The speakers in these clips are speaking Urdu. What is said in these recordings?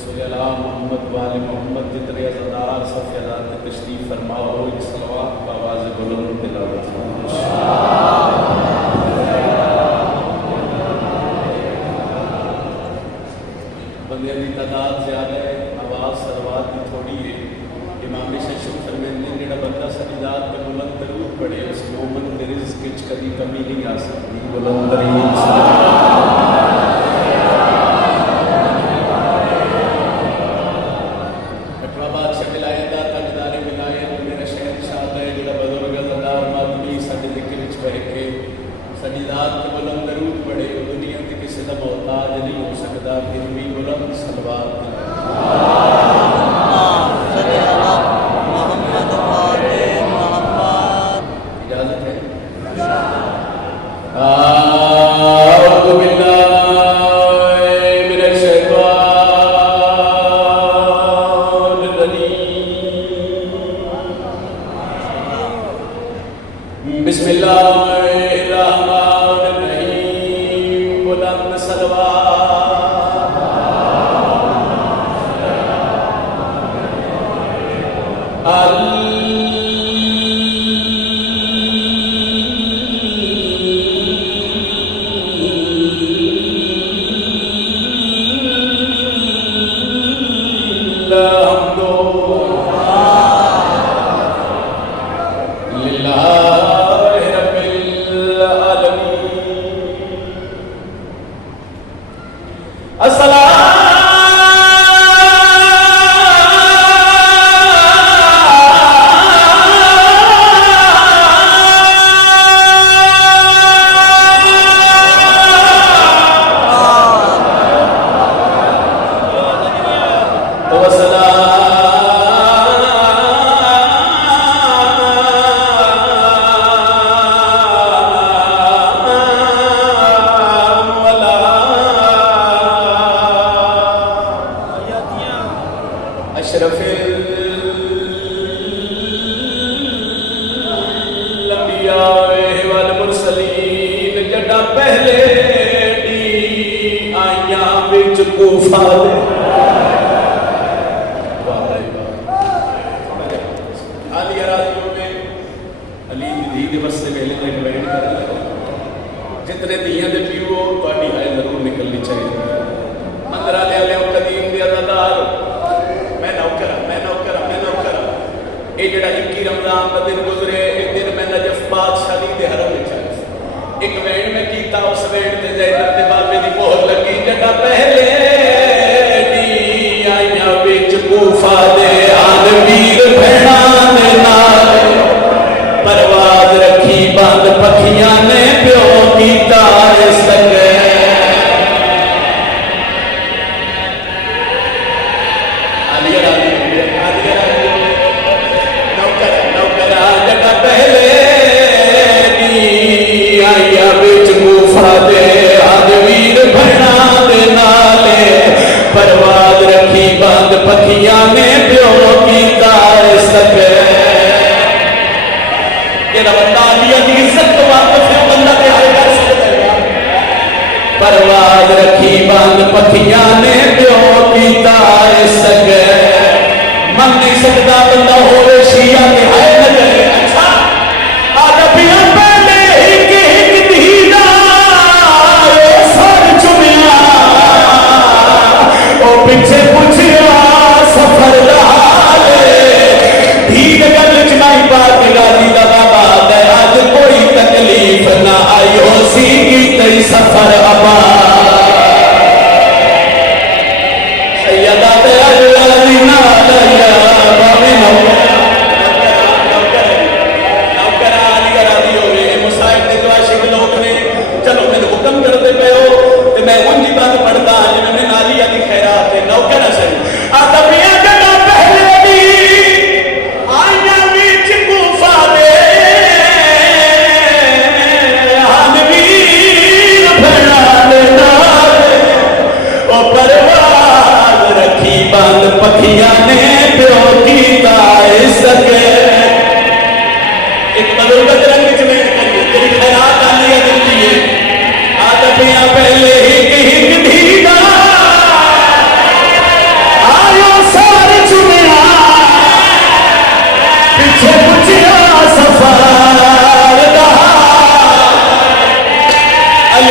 صلی اللہ محمد وآل محمد جتنے عزادار صفحہ ذات تشریف فرما ہو اس صلوات کا آواز بلند تلاوت بندے کی تعداد زیادہ ہے، آواز صلوات کی تھوڑی ہے۔ امام ششم فرماتے ہیں جڑا بندہ سجدات میں بلند درود پڑھے اس مومن کے رزق وچ کبھی کمی نہیں آ سکتی۔ بلند ترین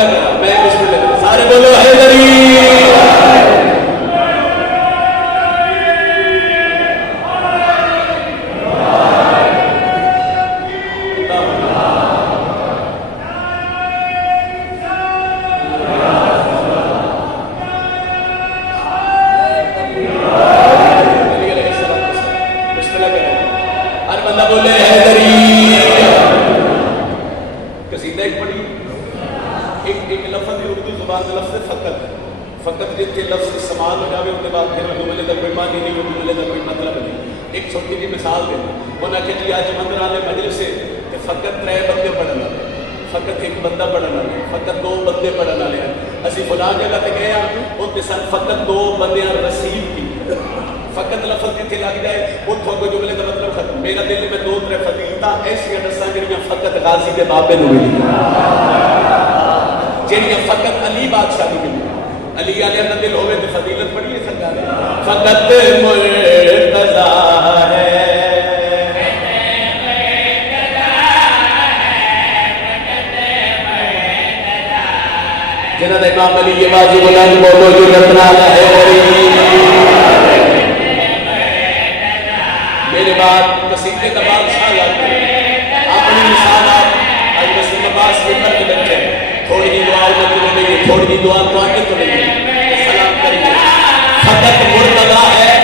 اللہ کرا میں بسم اللہ کرا سارے بولو حیدری فقط جتنے لفظ استعمال ہو جاوے ان کے بعد پھر جملے کا کوئی معنی نہیں ہو جملے کا کوئی مطلب نہیں. ایک چھوٹی جی مثال دینا انہاں کہ جی آج مندر والے مجلس سے فقط 3 بندے پڑھن والے فقط ایک بندہ پڑھن والے فقط 2 بندے پڑھن والے اسی فلاں جگہ تے گئے ہاں اوتے سن فقط 2 بندیاں رسیو کی فقط لفظ جتھے لگ جائے اتھوں کوئی جملے کا مطلب ختم. میرا دل میں 2-3 فضیلتاں ایسیاں دساں جڑیاں فقط غازی دے بابے نوں ملی جڑیاں فقط علی بادشاہ دی ملی. علی علیہ کا دل ہوئے تو فضیلت پڑھیے سرکار فقط مرتضی ہے جنہاں امام علی یہ بازی بلند بولو جو رتنا ہے میرے بعد قصیدے کا بادشاہ لاتے اپنی مثالات آج مسلم عباس کے مرد بچے تھوڑی ہی دعا انہوں نے نہیں تھوڑی ہی دعا تو آنے تو نہیں سلام کریے. فقط مرتضی ہے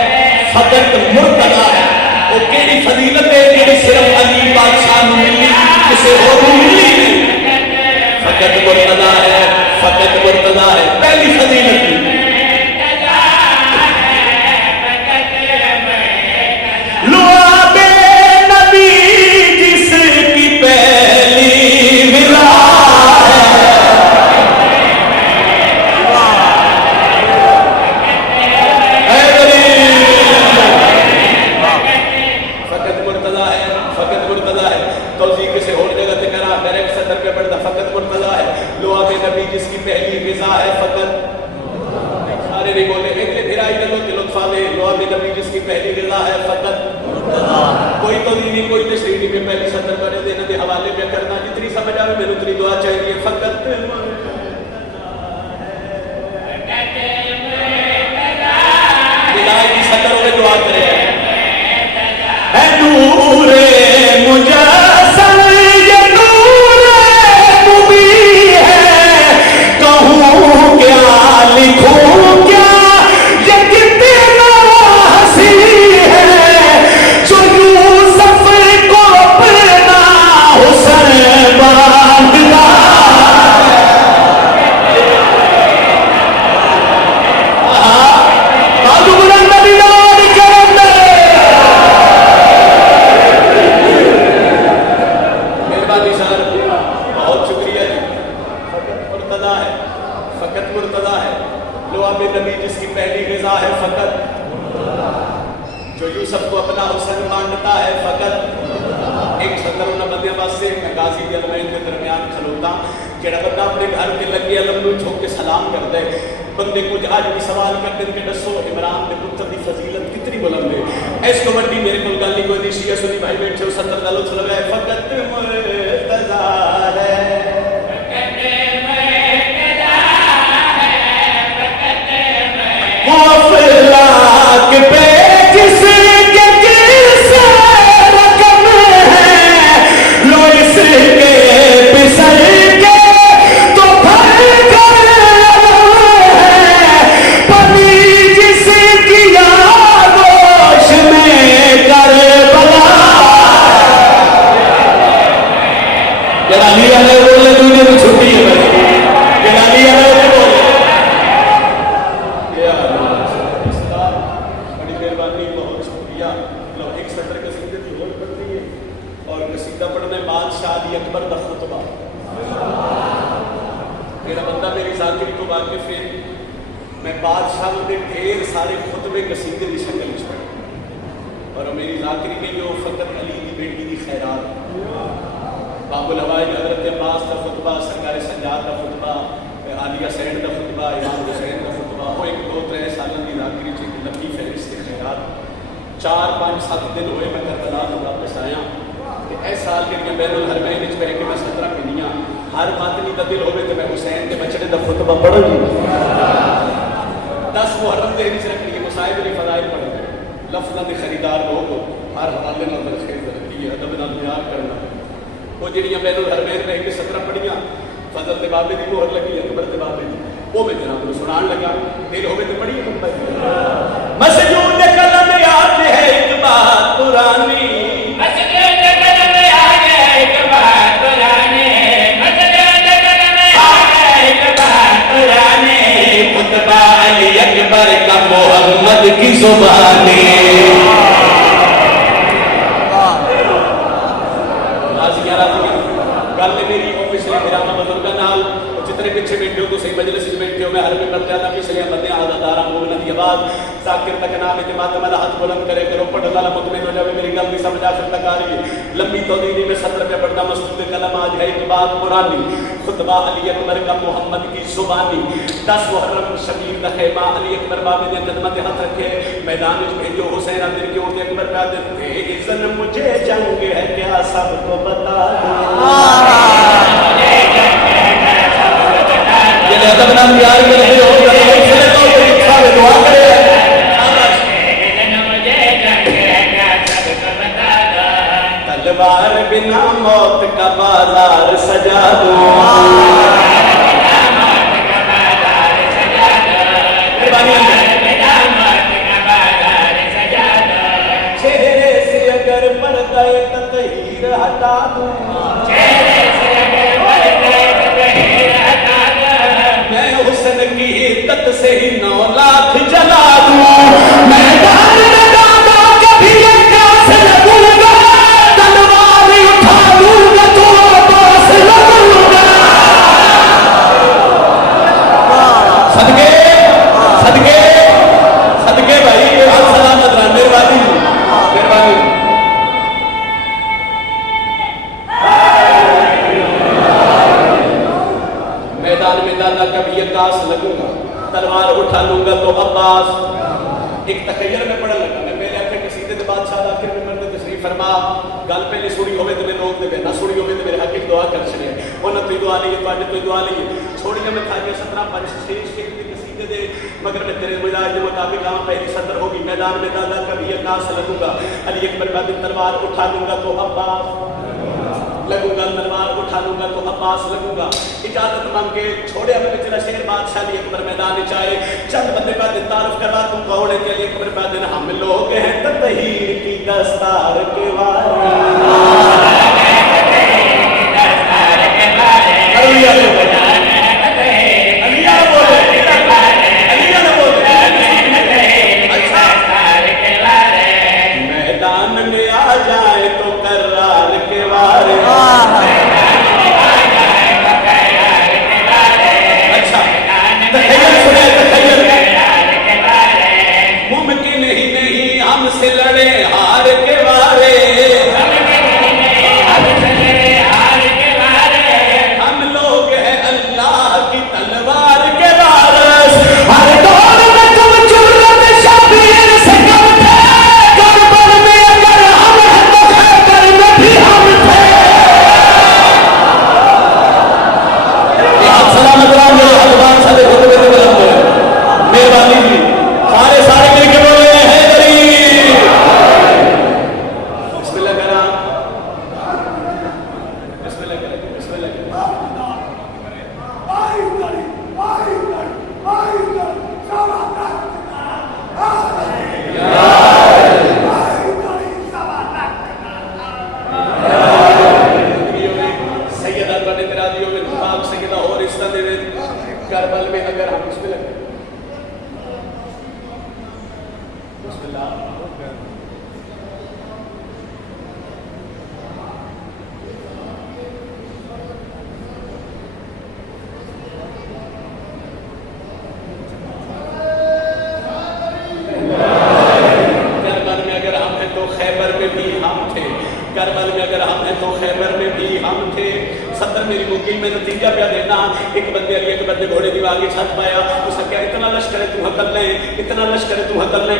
فقط مرتضی ہے وہ کیڑی فضیلت ہے کیڑی صرف علی بادشاہ نو ملی کسے اور نو ملی نہیں. فقط مرتضی ہے فقط مرتضی ہے پہلی فضیلت ہے. کوئی تو نہیں کوئی تشریح نہیں میں پہلی سطر پر دینا دے حوالے میں کرنا جتنی سمجھ آئے میں اتنی دعا چاہیے. فقط الہی کی سطر میں دعا کرے اے نور مجسم یہ نور مبین ہے کہوں کیا لکھوں کیا بندے کچھ آج بھی سوال کرتے ہیں کہ دسو عمران دے پتر دی فضیلت کتنی بلند ہے اس کو بڑی میرے کو گل نہیں کوئی نہیں شیعہ سنی بھائی بیٹھے ہو 70 گل چل رہا ہے فقط مرتضی ہے وہ افلاک پہ جس کے جس رقم ہے لو اس کے پسر ہر ماتمی کا دل ہوئے تو میں حسین کے بچڑے دا خطبہ پڑھوں گی 10 محرم دے ہی رکھ لیے مصائب علی فضائل پڑھ گئے لفظاں دے خریدار لوگ ہر حوالے نہ خیز رکھتی ہے ادب نال پیار کرنا وہ جڑیاں بین الحرمین رہ کے 17 پڑھیاں فضل تے بابے دی مہر لگی اکبر تے بابے دی وہ میں جناب کو سنان لگا دل ہوئے تو پڑھی مسجود قلم یاد ہے ایک بات پرانی مسجود قلم یاد ہے ایک بات پرانی مسجود قلم یاد ہے ایک بات پرانی خطبہ علی اکبر کا محمد کی زبانی گل میری آفس میں میرا بزرگاں نال جتنے پیچھے بیٹھے ہو تو صحیح مجلس میں بیٹھے ہو میں ہر میں پڑھ جاتا پچھلے بندے آزادارہ مومنہ دی آواز ذاکر تک نام اعتماد والا ہاتھ بلند کرے کرو پڑھ والا مطمئن ہو جاوے میری گل نہیں سمجھ آخر تک آ رہی ہے لمبی توضیحی میں 17 پہ پڑھنا مسجود قلم آج ہے ایک بات پرانی خطبہ علی اکبر کا محمد کی زبانی 10 محرم شبیر دا خیمہ علی اکبر بابے نے قدمت ہاتھ رکھے میدان میں بھیجو حسین اندر کے ہوتے اکبر پہ آتے اذن مجھے جنگ ہے کیا سب کو بتا دو یہ ادب نام پیار کے رہے ہو دعا کرے تلوار بنا موت کا بازار سجا دو چہرے سے اگر پردہ تطہیر ہٹا دوں میں حسن کی عدت سے ہی 9 لاکھ جلا دوں میں جان لگا دو کبھی انداز لگوں گا تلوار اٹھا لوں گا تو عباس لگوں گا صدقے صدقے صدقے بھائی سلامت رہا مہربانی مہربانی میدان میں دادا کبھی عکاس لگوں گا تلوار اٹھا لوں گا تو عباس ایک تخیر میں پڑھن لگا میں پہلے آخر قصیدے دے بادشاہ آخر میں مرد تشریف فرما گل پہلے سنی ہوئے تو میں روک دے نہ سنی ہوئے تو میرے حق دعا کر چھڑے انہاں تو دعا لئی تو اج تو دعا لئی چھوڑیاں میں تھا 17 5 6 کے قصیدے دے مگر میں تیرے مزاج کے مطابق ہاں پہلی صدر ہوگی میدان میں دادا کبھی عکاس لگوں گا علی اکبر بعد تلوار اٹھا لوں گا تو عباس لگوں گا تلوار اٹھا لوں گا تو عباس لگوں گا اجازت مانگ کے چھوڑے میں چلا شیر بادشاہ علی اکبر میدان چاہے چند بندے بعد تعارف کروا تم کون ہے علی اکبر بعد ہم لوگ ہیں تطہیر کی دستار کے والے میدان میں آ جائے تو کرار کے وارے اچھا ممکن ہی نہیں ہم سے لڑے ہار کے وارے ہم لوگ ہیں اللہ کی تلوار کے وارث ہر دور میں تم جرت شبیر سے کم تھے کربل میں اگر ہم ہیں تو خیبر میں بھی ہم تھے سلامت رام میرے حضرات سارے خطبے کے قلم ہوئے مہربانی جی سارے مل کے بولے ہیں غریب بسم اللہ کرا بسم اللہ کرا بسم اللہ کرا سیدہ بن ترادیوں میں پاک سیدہ اور اس طرح دے کربل میں اگر ہم بسم اللہ کریں بسم اللہ کربل میں اگر ہم ہیں تو خیبر میں بھی ہم تھے کربل میں اگر ہم ہیں تو خیبر میں بھی ہم تھے صدر میری ممکن میں نتیجہ پہ دینا ایک بندے علی اکبر دے گھوڑے دی آگے چھت پایا اس نے کہا اتنا لشکر ہے تو حقل لیں اتنا لشکر ہے تو حقل لیں